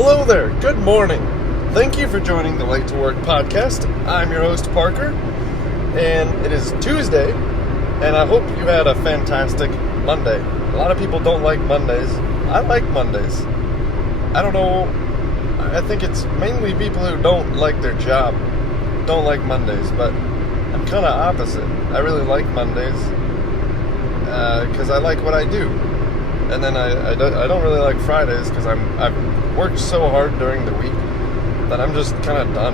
Hello there, good morning. Thank you for joining the Late to Work podcast. I'm your host, Parker, and it is Tuesday, and I hope you had a fantastic Monday. A lot of people don't like Mondays. I like Mondays. I don't know, I think it's mainly people who don't like their job don't like Mondays, but I'm kind of opposite. I really like Mondays because I like what I do. And then I don't really like Fridays because I've worked so hard during the week that I'm just kind of done.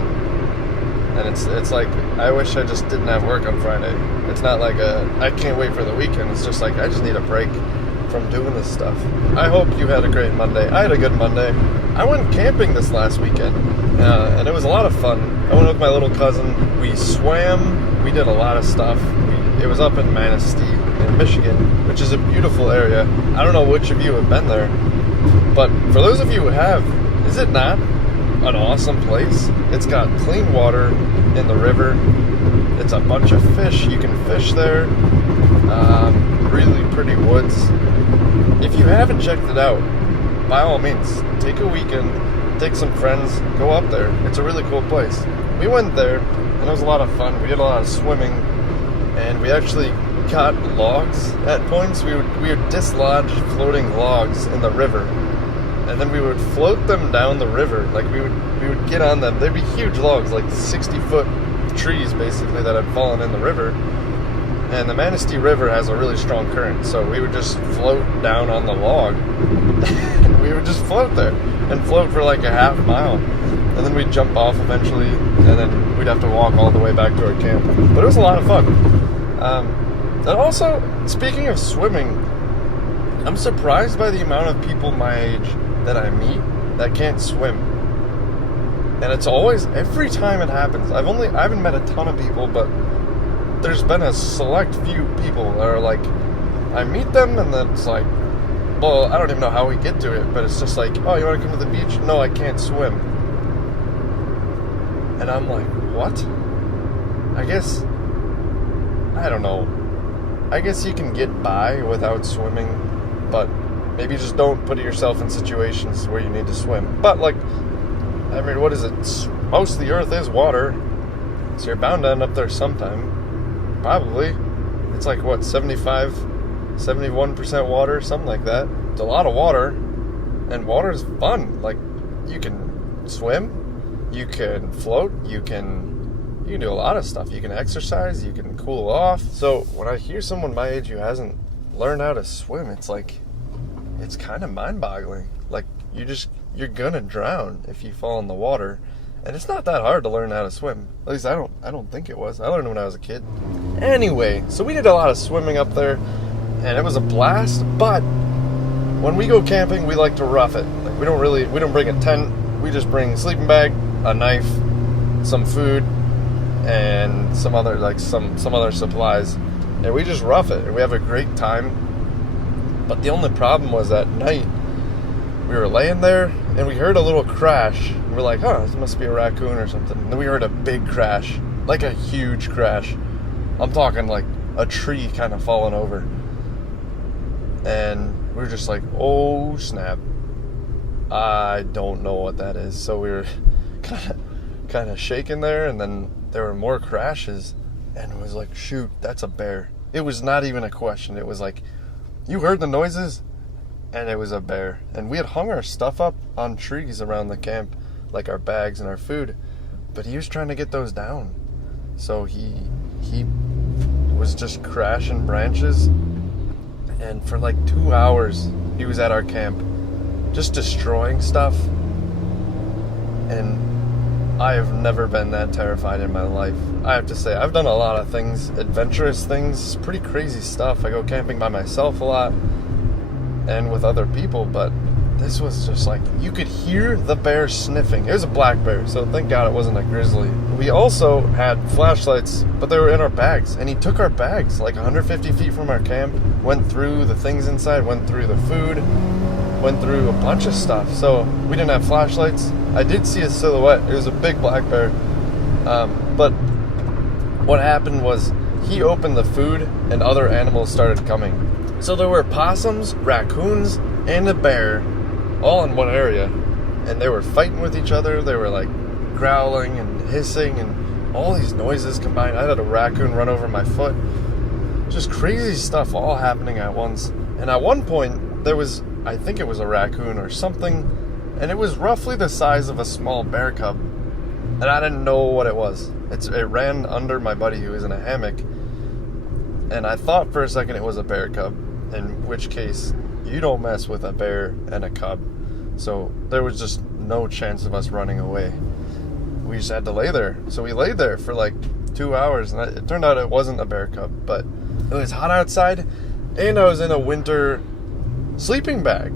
And it's like, I wish I just didn't have work on Friday. It's not like I can't wait for the weekend. It's just like, I just need a break from doing this stuff. I hope you had a great Monday. I had a good Monday. I went camping this last weekend, and it was a lot of fun. I went with my little cousin. We swam. We did a lot of stuff. It was up in Manistee in Michigan, which is a beautiful area. I don't know which of you have been there, but for those of you who have, is it not an awesome place? It's got clean water in the river. It's a bunch of fish. You can fish there. Really pretty woods. If you haven't checked it out, by all means, take a weekend, take some friends, go up there. It's a really cool place. We went there, and it was a lot of fun. We did a lot of swimming, and we actually got logs at points. We would dislodge floating logs in the river, and then we would float them down the river. Like we would get on them. They'd be huge logs, like 60-foot trees basically that had fallen in the river. And the Manistee River has a really strong current, so we would just float down on the log. And we would just float there and float for like a half mile. And then we'd jump off eventually, and then we'd have to walk all the way back to our camp. But it was a lot of fun. And also, speaking of swimming, I'm surprised by the amount of people my age that I meet that can't swim. And it's always, every time it happens, I haven't met a ton of people, but there's been a select few people that are like, I meet them and then it's like, well, I don't even know how we get to it, but it's just like, oh, you want to come to the beach? No, I can't swim. And I'm like, what? I don't know. I guess you can get by without swimming, but maybe just don't put yourself in situations where you need to swim. But like, I mean, what is it? Most of the earth is water, so you're bound to end up there sometime. Probably. It's like, what, 71% water, something like that. It's a lot of water, and water is fun. Like, you can swim, you can float, you can do a lot of stuff. You can exercise, you can cool off. So when I hear someone my age who hasn't learned how to swim, it's like, it's kind of mind-boggling. Like, you're gonna drown if you fall in the water. And it's not that hard to learn how to swim. At least I don't think it was. I learned when I was a kid. Anyway, so we did a lot of swimming up there, and it was a blast. But when we go camping, we like to rough it. Like, we don't bring a tent. We just bring a sleeping bag, a knife, some food, and some other supplies. And we just rough it, and we have a great time. But the only problem was at night, we were laying there, and we heard a little crash. We're like, oh, this must be a raccoon or something. And then we heard a big crash, like a huge crash. I'm talking like a tree kind of falling over. And we were just like, oh, snap. I don't know what that is. So we were kind of shaking there, and then there were more crashes. And it was like, shoot, that's a bear. It was not even a question. It was like, you heard the noises? And it was a bear. And we had hung our stuff up on trees around the camp, like our bags and our food, but he was trying to get those down. So he was just crashing branches, and for like 2 hours he was at our camp just destroying stuff. And I have never been that terrified in my life. I have to say, I've done a lot of things, adventurous things, pretty crazy stuff. I go camping by myself a lot and with other people, but this was just like, you could hear the bear sniffing. It was a black bear, so thank God it wasn't a grizzly. We also had flashlights, but they were in our bags, and he took our bags like 150 feet from our camp, went through the things inside, went through the food, went through a bunch of stuff. So we didn't have flashlights. I did see a silhouette. It was a big black bear. But what happened was he opened the food and other animals started coming. So there were possums, raccoons, and a bear all in one area. and they were fighting with each other. They were like growling and hissing and all these noises combined. I had a raccoon run over my foot. Just crazy stuff all happening at once. And at one point, there was, I think it was a raccoon or something, and it was roughly the size of a small bear cub. And I didn't know what it was. It ran under my buddy who was in a hammock. And I thought for a second it was a bear cub, in which case, you don't mess with a bear and a cub. So there was just no chance of us running away. We just had to lay there. So we laid there for like 2 hours, and it turned out it wasn't a bear cub, but it was hot outside, and I was in a winter sleeping bag.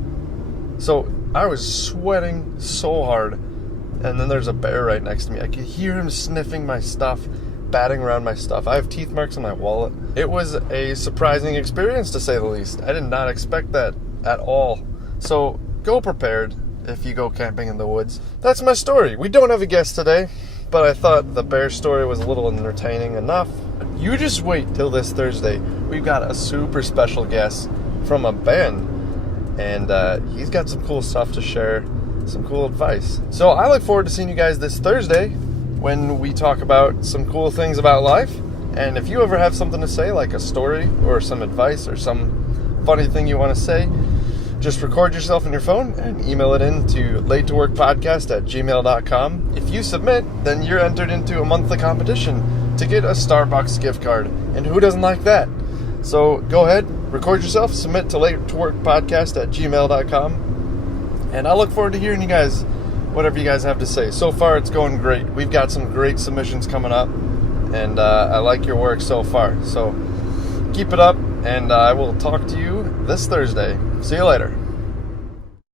So I was sweating so hard, and then there's a bear right next to me. I could hear him sniffing my stuff, batting around my stuff. I have teeth marks on my wallet. It was a surprising experience, to say the least. I did not expect that at all. So go prepared if you go camping in the woods. That's my story. We don't have a guest today, but I thought the bear story was a little entertaining enough. You just wait till this Thursday. We've got a super special guest from a band, and he's got some cool stuff to share, some cool advice. So I look forward to seeing you guys this Thursday when we talk about some cool things about life. And if you ever have something to say, like a story or some advice or some funny thing you want to say, just record yourself on your phone and email it in to latetoworkpodcast@gmail.com. If you submit, then you're entered into a monthly competition to get a Starbucks gift card. And who doesn't like that? So go ahead, record yourself, submit to latetoworkpodcast@gmail.com. And I look forward to hearing you guys, whatever you guys have to say. So far, it's going great. We've got some great submissions coming up, and I like your work so far. So keep it up, and I will talk to you this Thursday. See you later.